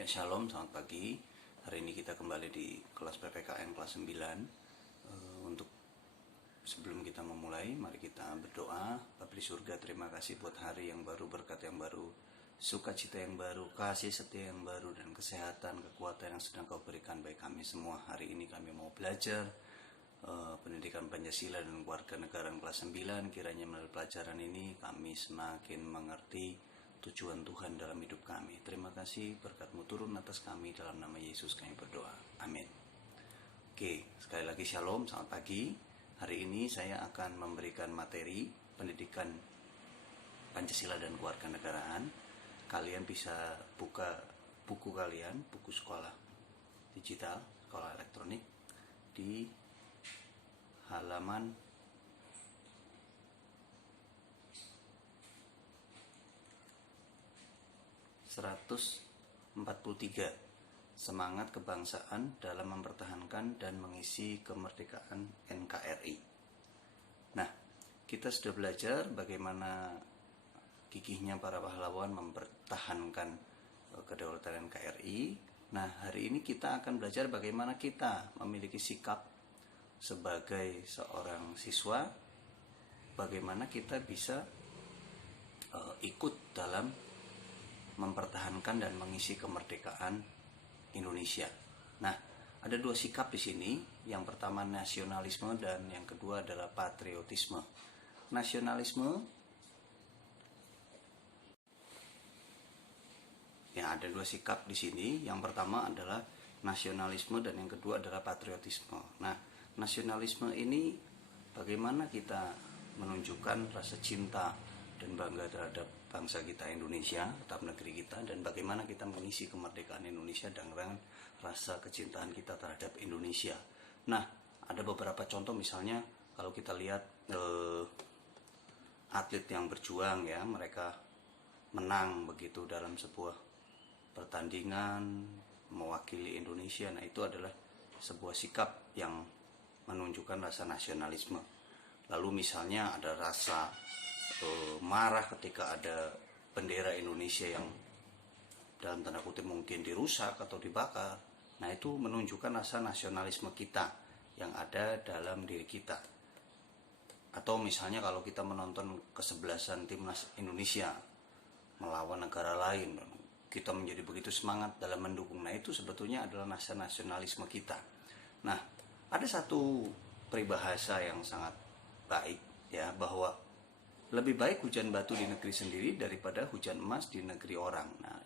Ya, shalom, selamat pagi. Hari ini kita kembali di kelas PPKN kelas 9. Untuk sebelum kita memulai, mari kita berdoa. Bapa di surga, terima kasih buat hari yang baru, berkat yang baru, sukacita yang baru, kasih setia yang baru, dan kesehatan, kekuatan yang sedang Kau berikan bagi kami semua. Hari ini kami mau belajar pendidikan Pancasila dan Kewarganegaraan kelas 9. Kiranya melalui pelajaran ini kami semakin mengerti tujuan Tuhan dalam hidup kami. Terima kasih, berkat-Mu turun atas kami, dalam nama Yesus kami berdoa. Amin. Oke, sekali lagi shalom, selamat pagi. Hari ini saya akan memberikan materi pendidikan Pancasila dan Kewarganegaraan. Kalian bisa buka buku kalian, buku sekolah digital, sekolah elektronik, di halaman 143, semangat kebangsaan dalam mempertahankan dan mengisi kemerdekaan NKRI. Nah, kita sudah belajar bagaimana gigihnya para pahlawan mempertahankan kedaulatan NKRI. Nah, hari ini kita akan belajar bagaimana kita memiliki sikap sebagai seorang siswa, bagaimana kita bisa ikut dalam mempertahankan dan mengisi kemerdekaan Indonesia. Nah, ada dua sikap di sini. Yang pertama nasionalisme dan yang kedua adalah patriotisme. Nasionalisme, ya, ada dua sikap di sini. Yang pertama adalah nasionalisme dan yang kedua adalah patriotisme. Nah, nasionalisme ini bagaimana kita menunjukkan rasa cinta dan bangga terhadap bangsa kita Indonesia, tetap negeri kita, dan bagaimana kita mengisi kemerdekaan Indonesia dengan rasa kecintaan kita terhadap Indonesia. Nah, ada beberapa contoh, misalnya kalau kita lihat atlet yang berjuang, ya, mereka menang begitu dalam sebuah pertandingan mewakili Indonesia. Nah, itu adalah sebuah sikap yang menunjukkan rasa nasionalisme. Lalu misalnya ada rasa marah ketika ada bendera Indonesia yang dalam tanda kutip mungkin dirusak atau dibakar. Nah, itu menunjukkan rasa nasionalisme kita yang ada dalam diri kita. Atau misalnya kalau kita menonton kesebelasan timnas Indonesia melawan negara lain, kita menjadi begitu semangat dalam mendukung. Nah, itu sebetulnya adalah nasionalisme kita. Nah, ada satu peribahasa yang sangat baik, ya, bahwa lebih baik hujan batu di negeri sendiri daripada hujan emas di negeri orang. Nah,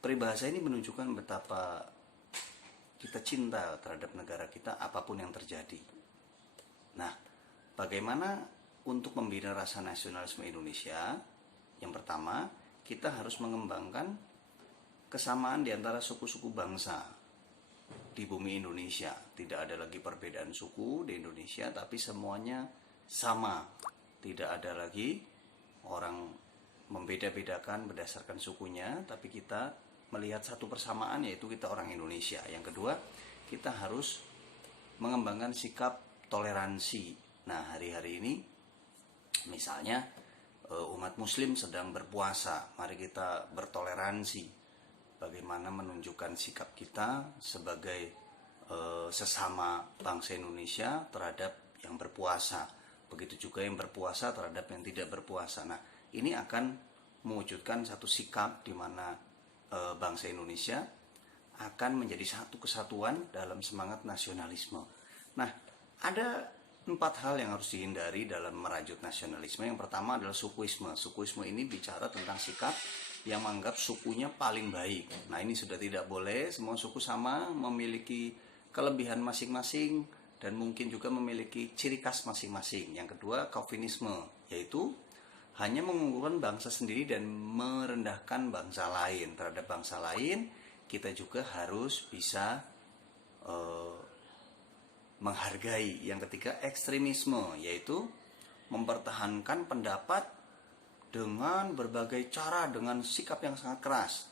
peribahasa ini menunjukkan betapa kita cinta terhadap negara kita apapun yang terjadi. Nah, bagaimana untuk membina rasa nasionalisme Indonesia? Yang pertama, kita harus mengembangkan kesamaan di antara suku-suku bangsa di bumi Indonesia. Tidak ada lagi perbedaan suku di Indonesia, tapi semuanya sama. Tidak ada lagi orang membeda-bedakan berdasarkan sukunya, tapi kita melihat satu persamaan, yaitu kita orang Indonesia. Yang kedua, kita harus mengembangkan sikap toleransi. Nah, hari-hari ini misalnya umat muslim sedang berpuasa, mari kita bertoleransi. Bagaimana menunjukkan sikap kita sebagai sesama bangsa Indonesia terhadap yang berpuasa. Begitu juga yang berpuasa terhadap yang tidak berpuasa. Nah, ini akan mewujudkan satu sikap di mana bangsa Indonesia akan menjadi satu kesatuan dalam semangat nasionalisme. Nah, ada 4 hal yang harus dihindari dalam merajut nasionalisme. Yang pertama adalah sukuisme. Sukuisme ini bicara tentang sikap yang menganggap sukunya paling baik. Nah, ini sudah tidak boleh. Semua suku sama, memiliki kelebihan masing-masing, dan mungkin juga memiliki ciri khas masing-masing. Yang kedua, kaufinisme, yaitu hanya mengunggulkan bangsa sendiri dan merendahkan bangsa lain. Terhadap bangsa lain, kita juga harus bisa menghargai. Yang ketiga, ekstremisme, yaitu mempertahankan pendapat dengan berbagai cara, dengan sikap yang sangat keras,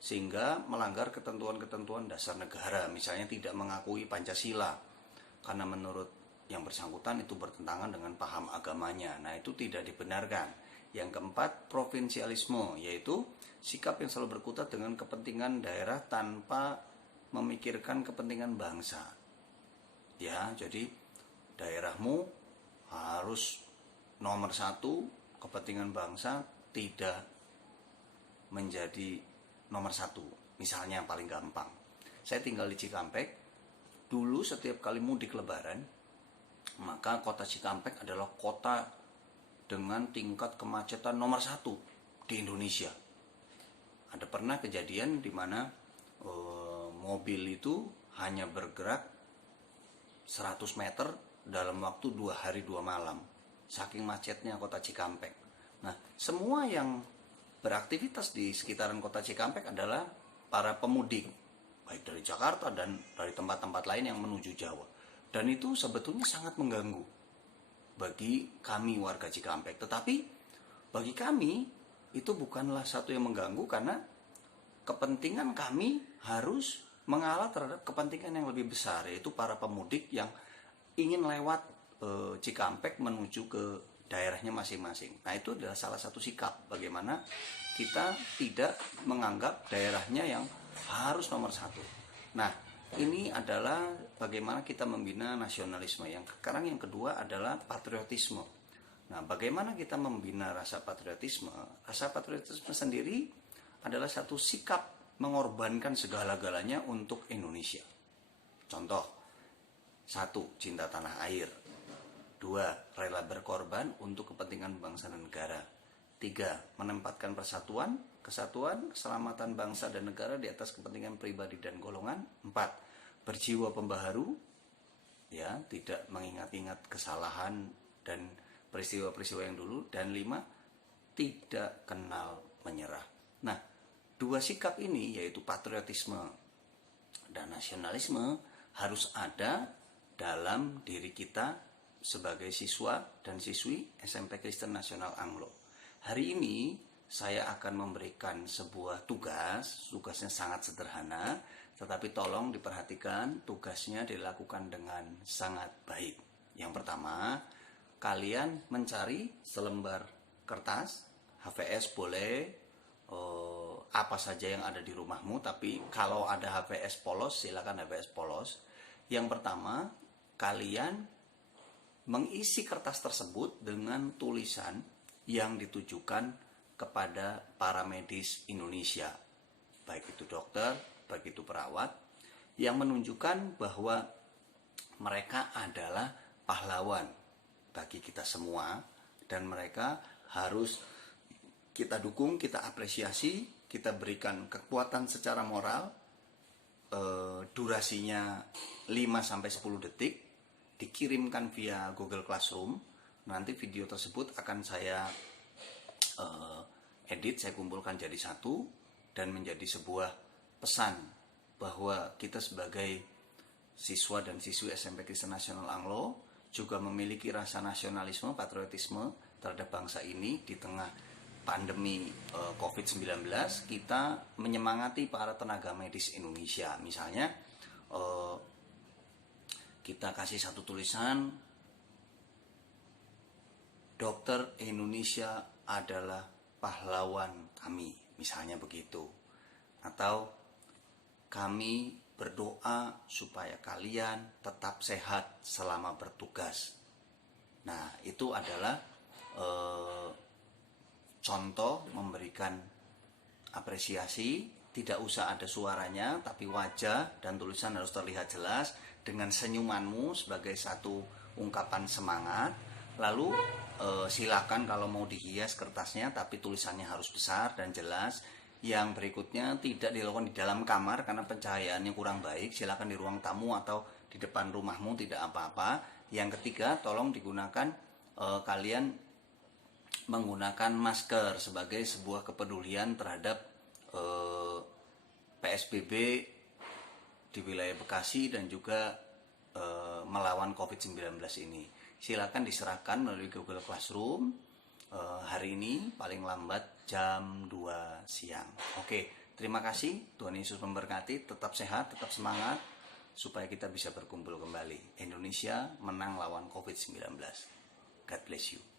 sehingga melanggar ketentuan-ketentuan dasar negara. Misalnya tidak mengakui Pancasila, karena menurut yang bersangkutan itu bertentangan dengan paham agamanya. Nah, itu tidak dibenarkan. Yang keempat, provinsialisme, yaitu sikap yang selalu berkutat dengan kepentingan daerah tanpa memikirkan kepentingan bangsa. Ya, jadi daerahmu harus nomor satu, kepentingan bangsa tidak menjadi nomor satu. Misalnya yang paling gampang, saya tinggal di Cikampek. Dulu setiap kali mudik lebaran, maka kota Cikampek adalah kota dengan tingkat kemacetan nomor satu di Indonesia. Ada pernah kejadian di mana mobil itu hanya bergerak 100 meter dalam waktu 2 hari 2 malam. Saking macetnya kota Cikampek. Nah, semua yang beraktivitas di sekitaran kota Cikampek adalah para pemudik, baik dari Jakarta dan dari tempat-tempat lain yang menuju Jawa. Dan itu sebetulnya sangat mengganggu bagi kami warga Cikampek. Tetapi bagi kami itu bukanlah satu yang mengganggu, karena kepentingan kami harus mengalah terhadap kepentingan yang lebih besar, yaitu para pemudik yang ingin lewat Cikampek menuju ke daerahnya masing-masing. Nah, itu adalah salah satu sikap bagaimana kita tidak menganggap daerahnya yang harus nomor satu. Nah, ini adalah bagaimana kita membina nasionalisme. Sekarang yang kedua adalah patriotisme. Nah, bagaimana kita membina rasa patriotisme? Rasa patriotisme sendiri adalah satu sikap mengorbankan segala-galanya untuk Indonesia. Contoh, 1. Cinta tanah air. 2. Rela berkorban untuk kepentingan bangsa dan negara. 3. Menempatkan persatuan, kesatuan, keselamatan bangsa dan negara di atas kepentingan pribadi dan golongan. 4. Berjiwa pembaharu, ya, tidak mengingat-ingat kesalahan dan peristiwa-peristiwa yang dulu. Dan 5. Tidak kenal menyerah. Nah, dua sikap ini, yaitu patriotisme dan nasionalisme, harus ada dalam diri kita sebagai siswa dan siswi SMP Kristen Nasional Anglo. Hari ini saya akan memberikan sebuah tugasnya sangat sederhana, tetapi tolong diperhatikan tugasnya dilakukan dengan sangat baik. Yang pertama, kalian mencari selembar kertas, HVS boleh, apa saja yang ada di rumahmu, tapi kalau ada HVS polos, silakan HVS polos. Yang pertama, kalian mengisi kertas tersebut dengan tulisan yang ditujukan kepada para medis Indonesia, baik itu dokter, baik itu perawat, yang menunjukkan bahwa mereka adalah pahlawan bagi kita semua, dan mereka harus kita dukung, kita apresiasi, kita berikan kekuatan secara moral. Durasinya 5-10 detik, dikirimkan via Google Classroom. Nanti video tersebut akan saya edit, saya kumpulkan jadi satu dan menjadi sebuah pesan bahwa kita sebagai siswa dan siswi SMP Kristen Nasional Anglo juga memiliki rasa nasionalisme, patriotisme terhadap bangsa ini. Di tengah pandemi COVID-19, kita menyemangati para tenaga medis Indonesia. Misalnya kita kasih satu tulisan, dokter Indonesia adalah pahlawan kami, misalnya begitu. Atau kami berdoa supaya kalian tetap sehat selama bertugas. Nah, itu adalah contoh memberikan apresiasi. Tidak usah ada suaranya, tapi wajah dan tulisan harus terlihat jelas dengan senyumanmu sebagai satu ungkapan semangat. Lalu silakan kalau mau dihias kertasnya, tapi tulisannya harus besar dan jelas. Yang berikutnya, tidak dilakukan di dalam kamar karena pencahayaannya kurang baik. Silakan di ruang tamu atau di depan rumahmu, tidak apa-apa. Yang ketiga, tolong digunakan kalian menggunakan masker sebagai sebuah kepedulian terhadap PSBB di wilayah Bekasi dan juga melawan COVID-19 ini. Silakan diserahkan melalui Google Classroom hari ini paling lambat jam 2 siang. Oke, terima kasih. Tuhan Yesus memberkati. Tetap sehat, tetap semangat supaya kita bisa berkumpul kembali. Indonesia menang lawan COVID-19. God bless you.